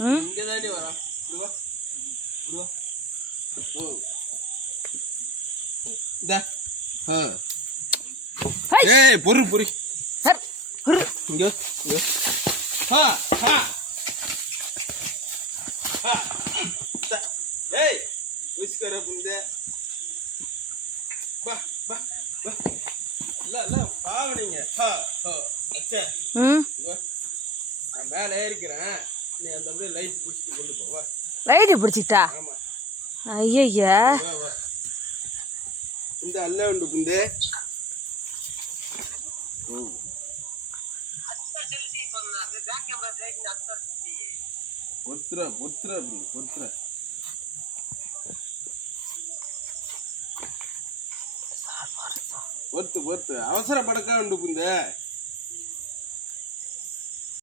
இங்கதாண்டி வரோம். பொறு பொறி இங்க புந்த பாவனிங்க நான் மேல ஏறிக்கிறேன். நீ அந்த அப்படியே லைட் பிடிச்சிட்டு கொண்டு போவா. லைட்டு பிடிச்சிட்டா? ஐயா இந்த அல்ல உண்டு புந்து. பொறுத்துற பொறுத்துற அப்படி பொறுத்துற பொறுத்து பொறுத்து அவசரப்படக்கா உண்டு புந்த.